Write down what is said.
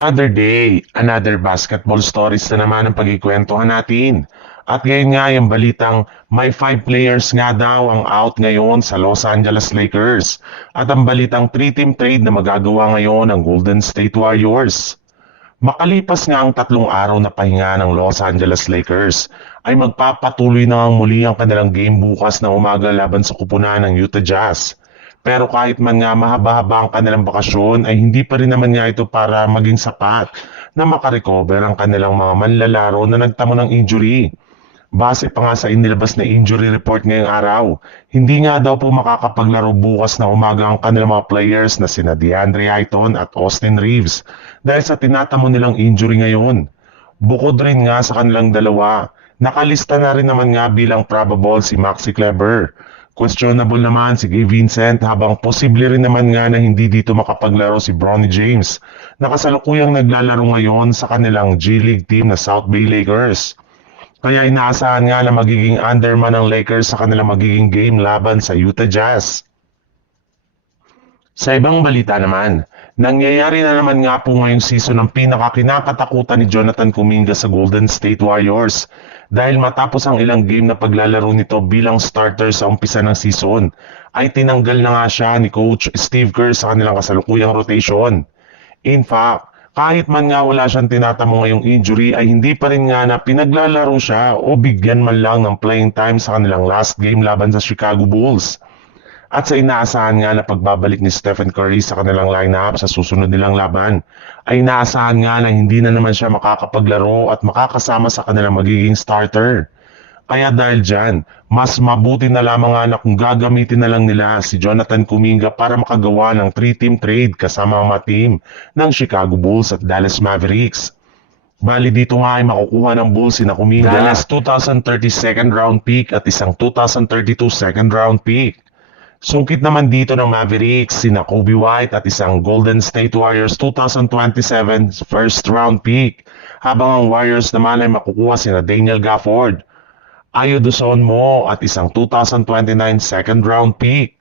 Another day, another basketball stories na naman ang pagkikwentuhan natin. At ngayon nga yung balitang may 5 players nga daw ang out ngayon sa Los Angeles Lakers. At ang balitang 3-team trade na magagawa ngayon ng Golden State Warriors. Makalipas nga ang 3 araw na pahinga ng Los Angeles Lakers, ay magpapatuloy na ang muli ang kanilang game bukas na umaga laban sa kupunan ng Utah Jazz. Pero kahit man nga mahaba-haba ang kanilang bakasyon ay hindi pa rin naman nga ito para maging sapat na makarecover ang kanilang mga manlalaro na nagtamo ng injury. Base pa nga sa inilabas na injury report ngayong araw, hindi nga daw po makakapaglaro bukas na umaga ang kanilang mga players na sina DeAndre Ayton at Austin Reeves dahil sa tinatamo nilang injury ngayon. Bukod rin nga sa kanilang dalawa, nakalista na rin naman nga bilang probable si Maxi Kleber. Questionable naman si Gabe Vincent habang posible rin naman nga na hindi dito makapaglaro si Bronny James na kasalukuyang naglalaro ngayon sa kanilang G League team na South Bay Lakers. Kaya inaasahan nga na magiging underman ng Lakers sa kanilang magiging game laban sa Utah Jazz. Sa ibang balita naman, nangyayari na naman nga po ngayong season ang pinakakinakatakutan ni Jonathan Kuminga sa Golden State Warriors dahil matapos ang ilang game na paglalaro nito bilang starter sa umpisa ng season, ay tinanggal na nga siya ni Coach Steve Kerr sa kanilang kasalukuyang rotation. In fact, kahit man nga wala siyang tinatamo ngayong injury ay hindi pa rin nga na pinaglalaro siya o bigyan man lang ng playing time sa kanilang last game laban sa Chicago Bulls. At sa inaasahan nga na pagbabalik ni Stephen Curry sa kanilang lineup sa susunod nilang laban, ay inaasahan nga na hindi na naman siya makakapaglaro at makakasama sa kanilang magiging starter. Kaya dahil dyan, mas mabuti na lamang nga na kung gagamitin na lang nila si Jonathan Kuminga para makagawa ng 3-team trade kasama ang mga team ng Chicago Bulls at Dallas Mavericks. Bali dito nga ay makukuha ng Bulls si Kuminga Dallas 2030 second round pick at isang 2032 second round pick. Sungkit naman dito ng Mavericks sina Kobe White at isang Golden State Warriors 2027 first round pick, habang ang Warriors naman ay makukuha sina Daniel Gafford, Ayo Duzon Mo at isang 2029 second round pick.